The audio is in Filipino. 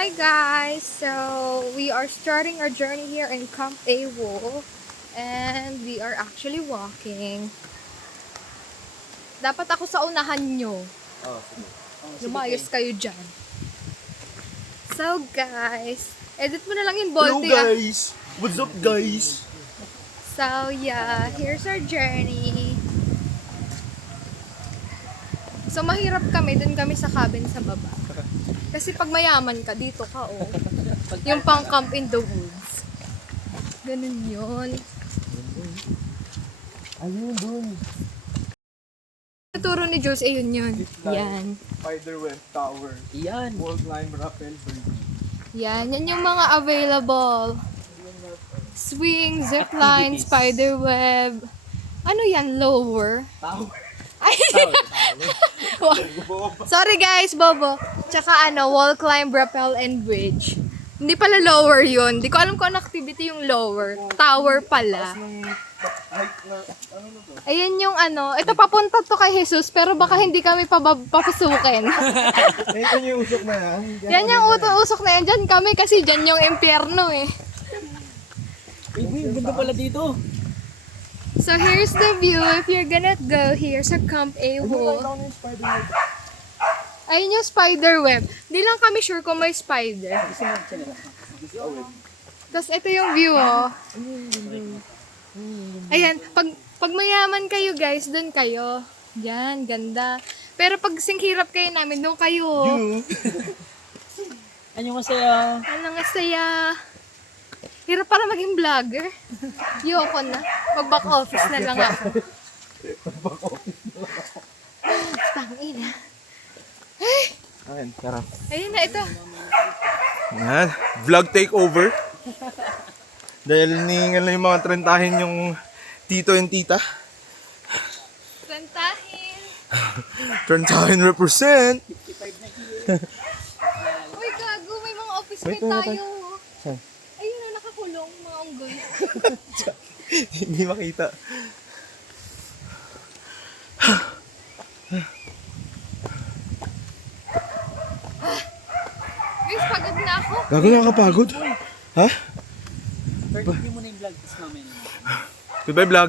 Hi guys! So, we are starting our journey here in Camp AWOL and we are actually walking. Dapat ako sa unahan nyo. Sige. Lumayos kayo dyan. So guys, edit mo na lang yung Hello bolte. guys! What's up guys? So yeah, here's our journey. So mahirap kami, dun kami sa cabin sa baba. Kasi pag mayaman ka, dito ka oh. Yung pang camp in the woods. Ganun yun. Ayun dun. Naturo ni Jules, ayun yun. Yan. Spiderweb Tower. Yan. Wall climb rappel bridge. Yan yung mga available. Swing, zipline, Activities. spiderweb. Ano yan? Lower? Tao. Ay! Sorry guys, Bobo. Tsaka wall climb, rappel, and bridge. Hindi pala lower yun. Hindi ko alam kung ano activity yung lower. Tower pala. Nung height na, ano na to? Ayan yung ito papunta to kay Jesus, pero baka hindi kami papasukin. Ito yung usok na yan. Yan yung usok na yan. Dyan kami kasi dyan yung impyerno eh. Uy, ganda pala dito. So here's the view if you're gonna go here sa Camp AWOL. Ano yung spiderweb? Ayun yung spider web. Di lang kami sure kung may spider. Tapos ito yung view oh. Ayan, pag mayaman kayo guys, dun kayo. Yan, ganda. Pero pag singhirap kayo namin, dun kayo. Ano masaya? Ano nga saya. Hirap pala maging vlogger. Yoko na. Mag-back office na lang ako. Tangina. Ayan, tara. Ayun na ito. Yan, vlog takeover. Dahil nihingal na yung mga trentahin yung tito and tita. Kantahin. Trentahin represent! Uy, gago. May mga office mate Wait, wait, tayo. Saan? Ayun na, nakakulong. Mga unggoy. Hindi makita. Guys, pagod na ako. Gago nakakapagod. Ha? Birthday mo na yung vlog, tapos mamaya na. Goodbye vlog.